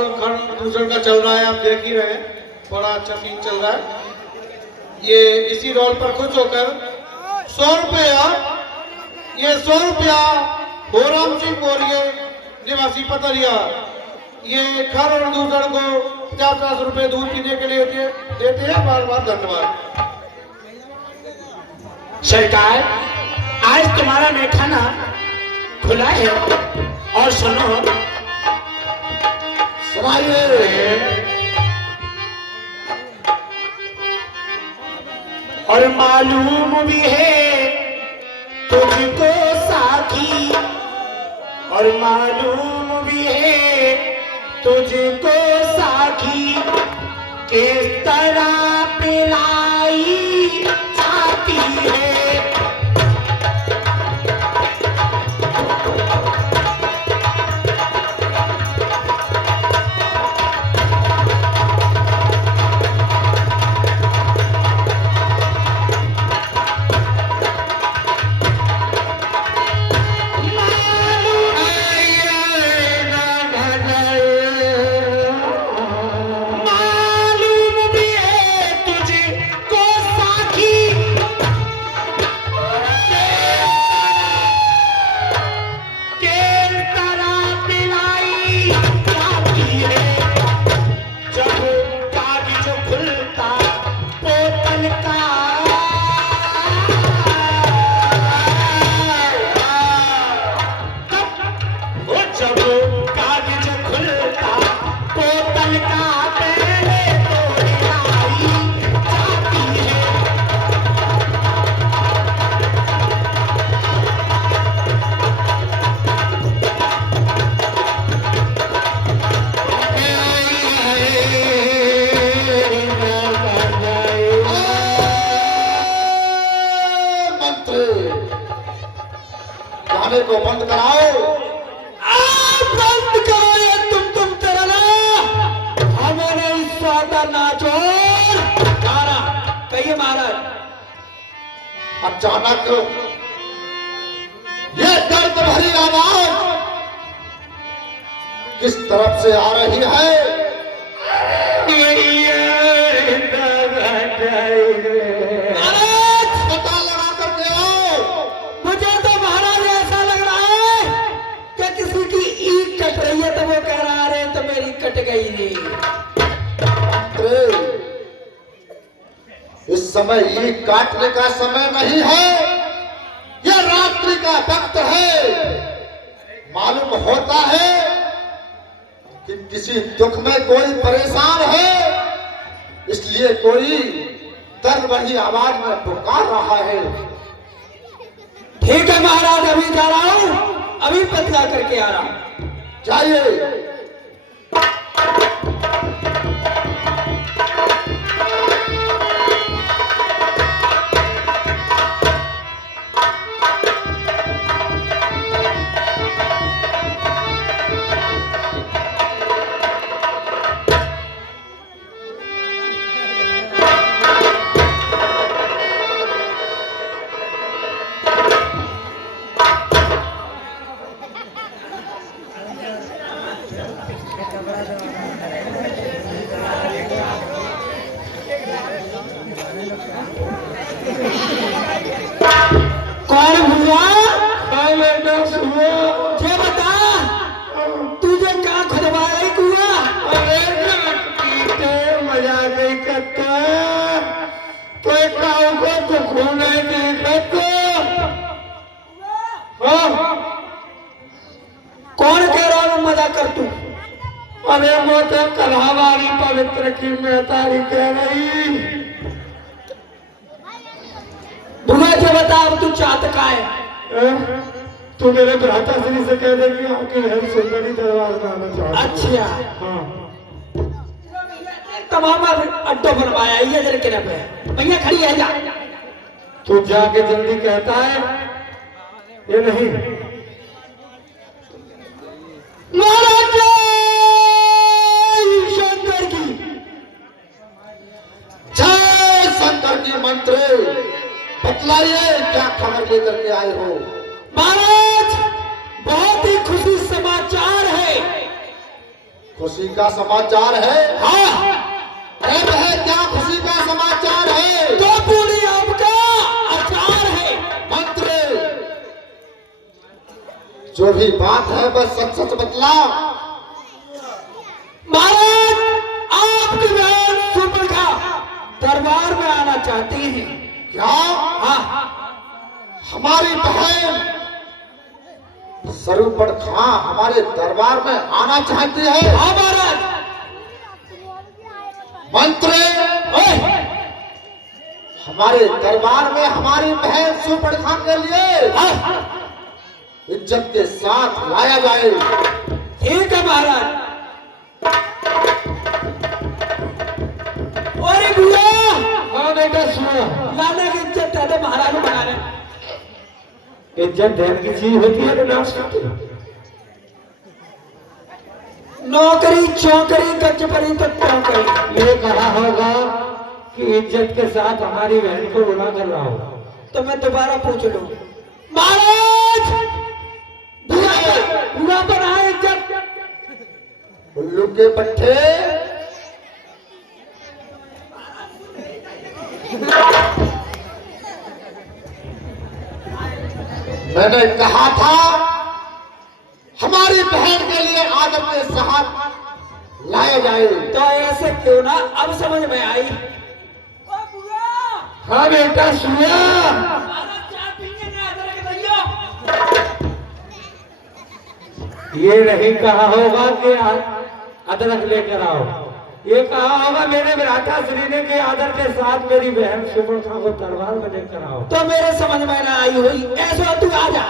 माहौल प्रदूषण का चल रहा है, आप देख ही रहे हैं, बड़ा अच्छा सीन चल रहा है। ये इसी रोल पर खुश होकर 100 रुपया, ये 100 रुपया होराम सिंह बोरिए निवासी पतरिया, ये खर और दूसर को 50 रुपए दूध पीने के लिए देते हैं। बार बार धन्यवाद। सरकार, आज तुम्हारा मैखाना खुला है और सुनो, सुनाइए। और मालूम भी है तुझको साखी, और मालूम भी है तुझको साखी, किस तरह पिलाई जाती है। गाने को बंद कराओ। बंद करो ये तुम तरला, हमारे इस स्वादा नाचोर गाना कहिए महाराज। अचानक ये दर्द भरी आवाज किस तरफ से आ रही है? पता लगा करके आओ। मुझे तो महाराज ऐसा लग रहा है कि किसी की ईद कट रही है, तो वो कह रहा है तो मेरी कट गई नहीं। इस समय ईद काटने का समय नहीं है, यह रात्रि का वक्त है। मालूम होता है कि किसी दुख में कोई परेशान है, इसलिए कोई दर्द भरी आवाज में पुकार रहा है। ठीक है महाराज, अभी जा रहा हूँ, अभी पता करके आ रहा हूँ। जाइए। कौन हुआ? ये बता, तुझे क्या खुदवाया ही हुआ? मजा नहीं करता, कोई काम को तो खून नहीं करता। कौन कह रहा हूँ मजा कर तू? अरे वो तो कलहवारी पवित्र की मेहतारी कह रही। मुझे बता, अब तू चाहत का है? तू मेरे भ्राता श्री से कह देगी आपकी बहन सुंदरी दरबार में आना चाहती है। अच्छा, हाँ। तमाम अड्डो बनवाया ये जरा के पे भैया खड़ी है जा। तू जाके जल्दी कहता है ये नहीं। महाराज शंकर की जय शंकर की मंत्री, बतलाइए क्या खबर लेकर के आए हो? महाराज बहुत ही खुशी समाचार है। खुशी का समाचार है। हाँ, अरे वह क्या खुशी का समाचार है? तो पूरी आपका अचार है। मंत्री, जो भी बात है बस सच सच बतला। महाराज, आपकी बहन सुपर्णा दरबार में आना चाहती है। क्या? हाँ, हमारी बहन सरूपण खां हमारे दरबार में आना चाहती है? हाँ महाराज। मंत्री, ओए, हमारे दरबार में हमारी बहन सुपड़ खां के लिए हाँ, इज्जत के साथ लाया जाए। ठीक है महाराज। अरे बुआ, हाँ बेटा सुनो, लाला की इज्जत दे दे महाराज को बना ले। इज्जत ध्यान की चीज होती है तो नाश करती है। नौकरी चौकरी गजपरी तो चौकरी। ये कहा होगा कि इज्जत के साथ हमारी बहन को बुला कर रहा हो। तो मैं दोबारा पूछ लूं महाराज, बुरा पर आए इज्जत। उल्लू के पट्टे, मैंने कहा था हमारी बहन के लिए आदर के साथ लाया जाए। तो ऐसे क्यों ना, अब समझ में आई। ओ बुआ, हाँ बेटा सुनो, महाराज चाय पीने में आदर के भैया। ये नहीं कहा होगा कि अदरक लेकर आओ। ये कहा होगा मेरे भ्राता श्री ने कि आदर के साथ मेरी बहन सुपर्णा को दरबार में लेकर आओ। तो मेरे समझ में ना आई हुई, ऐसा तू आ जा।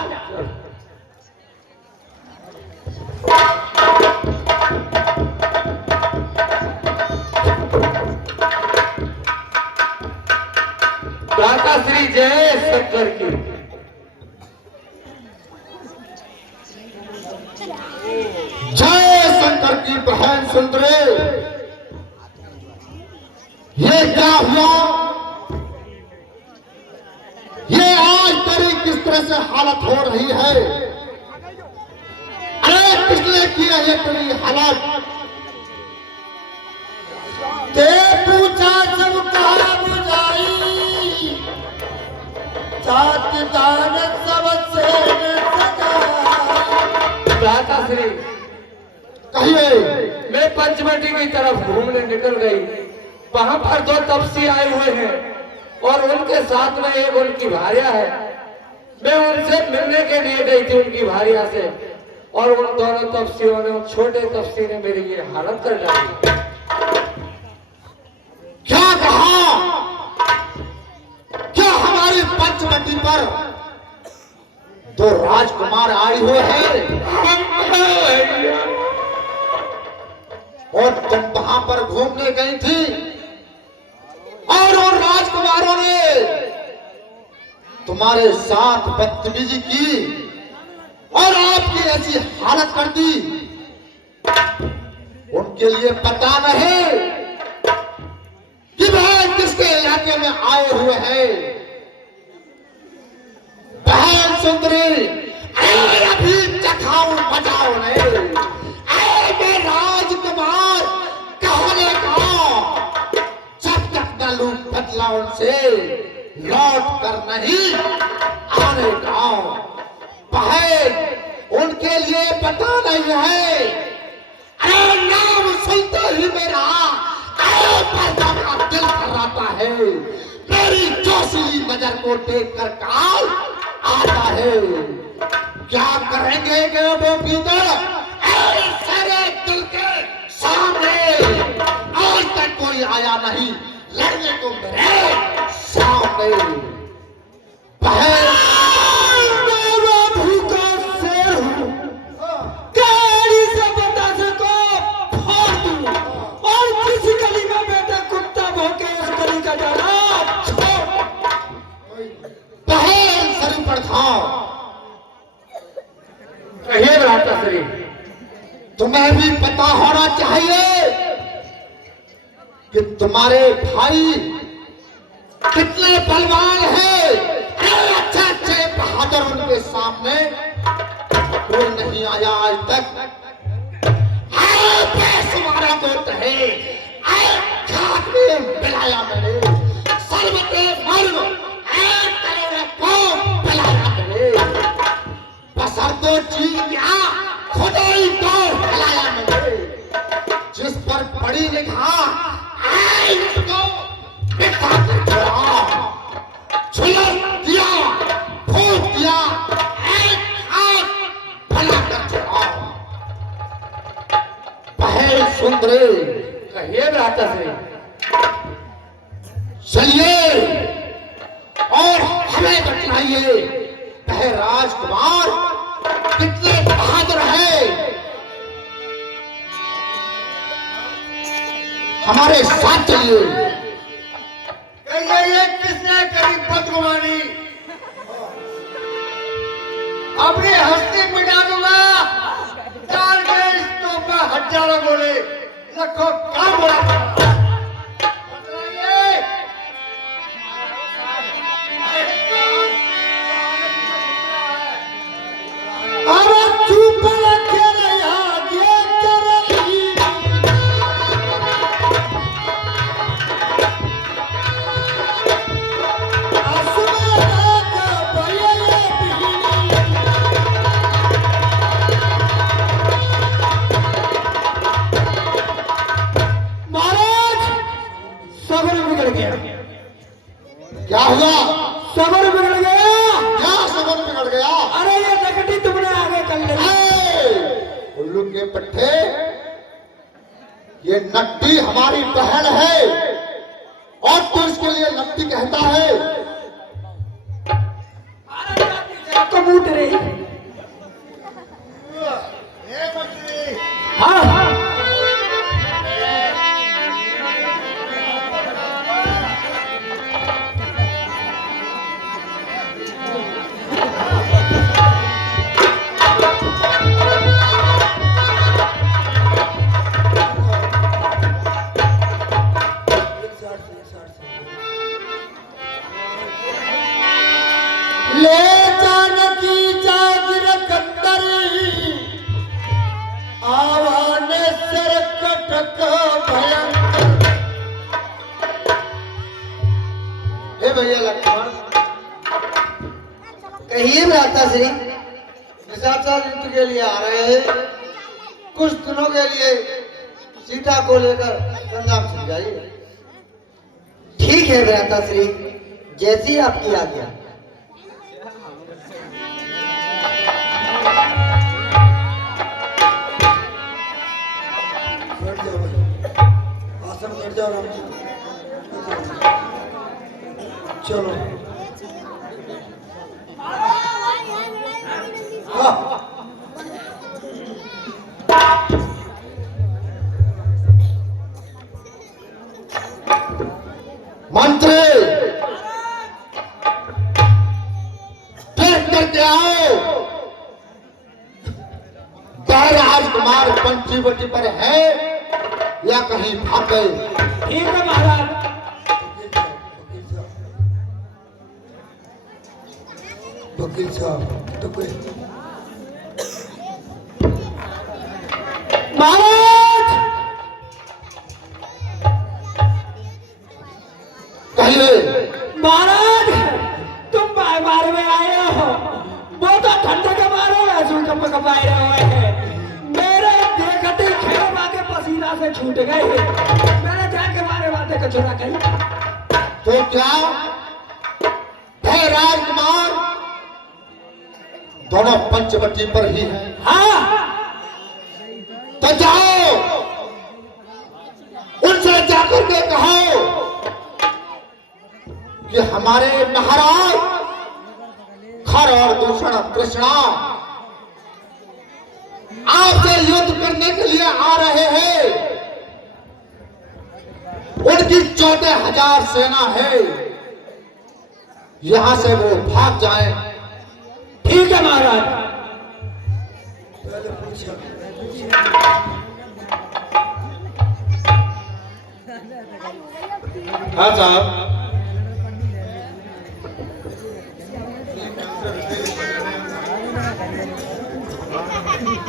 भ्राता श्री जय शंकर की। जय शंकर की बहन सुंदरी, ये क्या हुआ? ये आज तेरी किस तरह से हालत हो रही है? अरे किसने किया ये तेरी हालत? ते पूछा सब कहा बुझाई, जात दान सबसे भ्राता श्री, कहिए। मैं पंचवटी की तरफ घूमने निकल गई। वहां पर दो तपसी आए हुए हैं और उनके साथ में एक उनकी भार्या है। मैं उनसे मिलने के लिए गई थी उनकी भार्या से, और उन दोनों तपसियों ने, उन छोटे तपसी ने मेरी ये हालत कर डाली। क्या कहा? क्या हमारी पंचवटी पर दो राजकुमार आए हुए हैं और तुम वहां पर घूमने गई थी और उन राजकुमारों ने तुम्हारे साथ बदतमीजी की और आपकी ऐसी हालत कर दी? उनके लिए पता नहीं कि बहन किसके इलाके में आए हुए हैं। बहन सुंदरी, अभी चखाओ बजाओ नहीं। मैं राजकुमार कहने का, जब तक न लूट बदला उनसे लौट कर नहीं आने का। बहन उनके लिए पता नहीं है। अरे नाम सुनते ही मेरा दिल कराता है। मेरी जोशीली नजर को देखकर काल आता है। क्या करेंगे वो भीतर सारे दिल के सामने? आज तक कोई आया नहीं लड़ने को मेरे सामने। बहन भूखा शेर हूँ, गाड़ी से बतासे को फोड़ दूं और जिस गली में बेटा कुत्ता भौंके उस गली का डाला छोड़। बहन सरूपण खां, कहिए भ्राता श्री। तुम्हें भी पता होना चाहिए कि तुम्हारे भाई कितने बलवान हैं। अच्छे बहादुर उनके सामने कोई नहीं आया आज तक। बेशुमारा गोत्र है। खाक में मिलाया मैंने सर्वते मर्म, करोड़ों को मिलाया मैंने बसंतो जी क्या खुदाई को मिलाया मैंने। जिस पर पड़ी निगाह इसको बिठा कर छोड़ा, झुलस दिया, फूंक दिया, भला कर छोड़ा। पहल सुंदरी कहिए भ्राता श्री। चलिए और हमें बतलाइए वह राजकुमार कितने बहादुर है। हमारे साथ चलिए। ये किसने करी बदगुमानी? अपनी हस्ती मिटा दूंगा। डाल के इस तोप में हजारों गोले, लाखों काम बोला। बतलाइए। अरे चुप रखे रे आगे करली आसमान का बयले बिजली महाराज सबर बिगड़ गया। क्या हुआ? सबर बिगड़ गया। क्या सबक बिगड़ गया? अरे ये नकटी तुमने आगे कर ली। उल्लू के पट्टे, ये नट्टी हमारी बहन है और तू इसके लिए नट्टी कहता है। कबूत रही। ये मंत्री, हाँ हाँ ले जानकी जागिर कत्तरी आवाने सर कटक भयंकर। हे भैया लक्ष्मण, कहिए भ्राता श्री। निशाचर युद्ध के लिए आ रहे हैं। कुछ दिनों के लिए सीता को लेकर गंगा चल जाइए। ठीक है भ्राता श्री, जैसी आपकी आज्ञा। आसन कर जाओ राम जी। चलो मंत्री देख करके आओ वह राजकुमार पंचवटी पर है या कहीं भाग गए। ठीक है महाराज। वकील साहब तो कोई महाराज कहिए। महाराज तुम बार में आए हो, वो तो ठंडे के मारे वैसे कपाए रहे हैं। मेरे देखते ही खेल आगे पसीना से छूट गए। मैंने जाके मारे बातें कचरा कही। तो क्या है राजकुमार दोनों पंचवटी पर ही है? हाँ तो जाओ उनसे जाकर के कहो कि हमारे महाराज खर और दूषण कृष्णा आपसे युद्ध करने के लिए आ रहे हैं। उनकी 14,000 सेना है, यहां से वो भाग जाएं। ठीक है महाराज। हाँ साहब,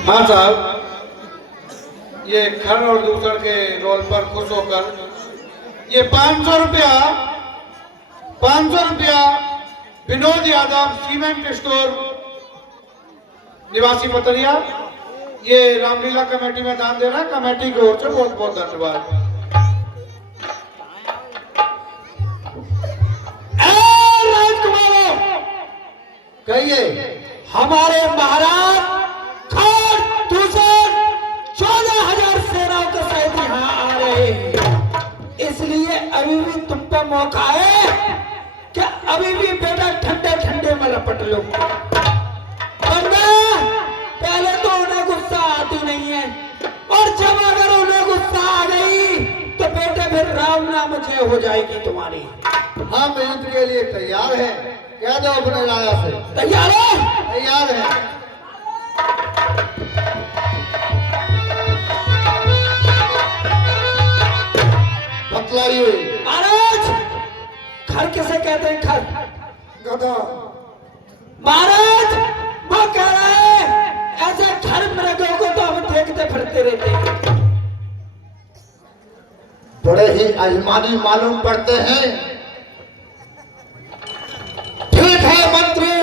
हाँ साहब, ये खर और दूसर के रोल पर खुश होकर ये 500 रुपया विनोद यादव सीमेंट स्टोर निवासी पतरिया ये रामलीला कमेटी में दान दे रहा है। कमेटी की ओर से बहुत बहुत धन्यवाद। कहिए। हमारे महाराज खान दूसर 14,000 सेनाओं के सहित यहाँ आ रहे हैं, इसलिए अभी भी तुम पे मौका है कि अभी भी बेटा ठंडे ठंडे में लपट लो। वरना पहले तो उन्हें गुस्सा आती नहीं है, और जब अगर उन्हें गुस्सा आ गई तो बेटे फिर राम नाम जय हो जाएगी तुम्हारी। हम युद्ध के लिए तैयार हैं। कह दो अपने राजा से। तैयार है? तैयार है। बतलाइए। महाराज घर किसे कहते हैं? घर गधा। महाराज वो कह रहा है ऐसे घर मृगों को तो हम देखते फिरते रहते हैं। बड़े ही अभिमानी मालूम पड़ते हैं। ठीक है मंत्री,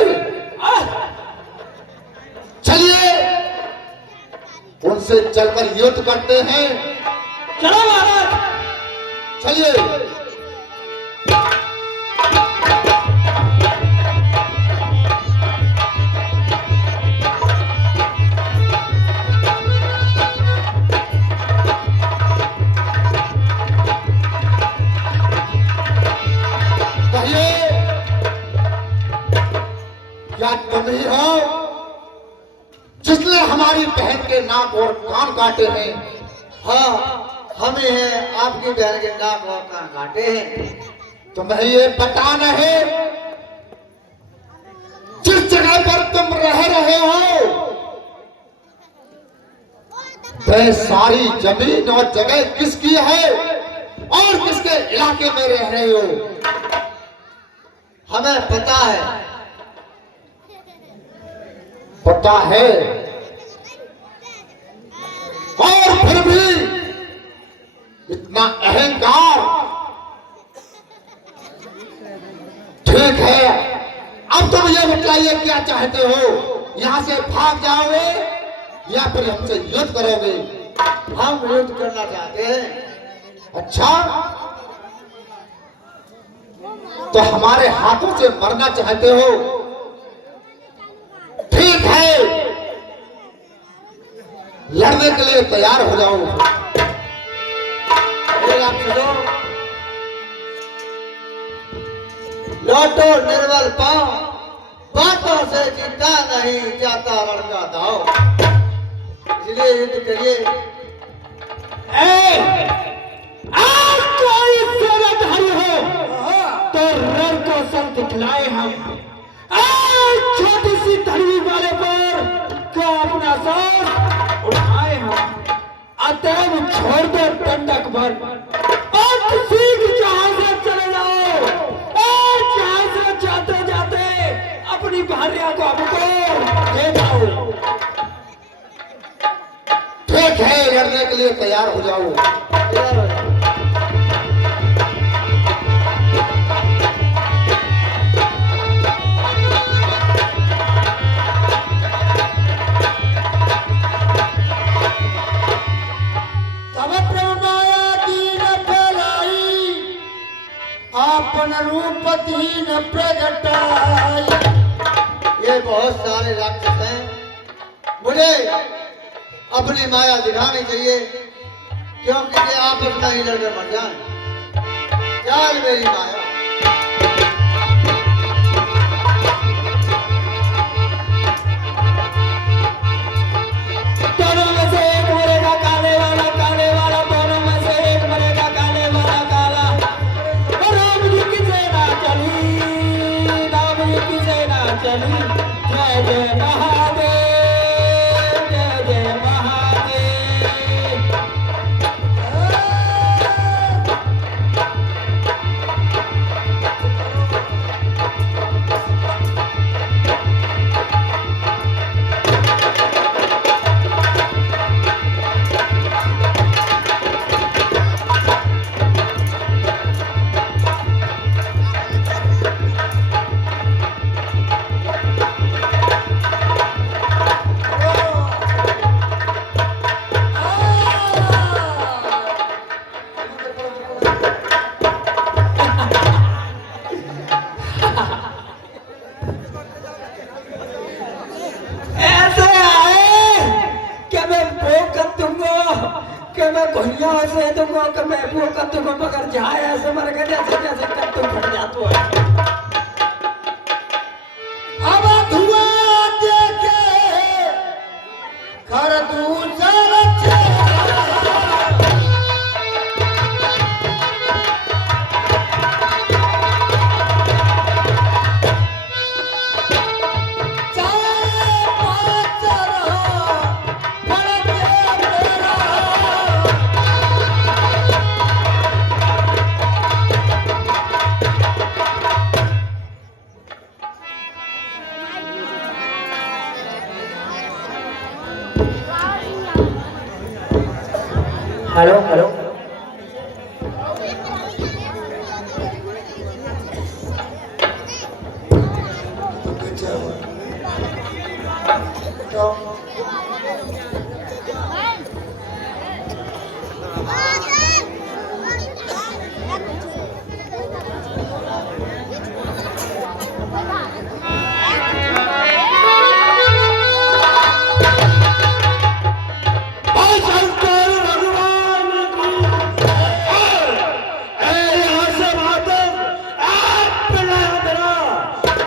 चलिए उनसे चलकर युद्ध करते हैं। चलो महाराज चलिए। क्या तुम ही हो जिसने हमारी बहन के नाक और कान काटे हैं? हाँ, हम ही हैं, आपकी बहन के नाक और कान काटे हैं। तुम्हें ये पता नहीं जिस जगह पर तुम रह रहे हो वह सारी जमीन और जगह किसकी है और किसके इलाके में रह रहे हो? हमें पता है। पता है और फिर भी इतना अहंकार। ठीक है, अब तुम ये बतलाइए क्या चाहते हो? यहाँ से भाग जाओगे या फिर हमसे युद्ध करोगे? हम युद्ध करना चाहते हैं। अच्छा, तो हमारे हाथों से मरना चाहते हो? ठीक है, लड़ने के लिए तैयार हो जाओ। लौटो निर्बल पांव, बातों से जीता नहीं जाता लड़का दाव। इसलिए युद्ध करिए। आज कोई सेनाधारी हो तो रण को सर दिखलाए हम। आज छोटी सी धरती वाले पर क्या अपना सांस उठाए हम। अतएव छोड़ दो दंडक भर और किसी की जहां से चले जाओ, और जहां से जाते जाते अपनी भार्या को हमको दे जाओ। ठीक है, लड़ने के लिए तैयार हो जाओ। तैयार हो जाओ। आपन रूप दीन प्रगटाई। ये बहुत सारे राक्षस हैं, मुझे अपनी माया दिखानी चाहिए, क्योंकि ये आपस में ही लड़कर मर जाए। चल मेरी माया। दोनों में से एक मरेगा काले वाला, काले वाला दोनों में से एक मरेगा काले वाला, काला। राम जी की सेना चली, राम जी की सेना चली। जय जय महादेव, जय जय महादेव। से तुमको कमे वो कब तुमको पकड़ जाए ऐसे मर के जैसे जैसे कब तुम फट जातो है अब धुआं देखे घर दूसर हेलो हेलो तो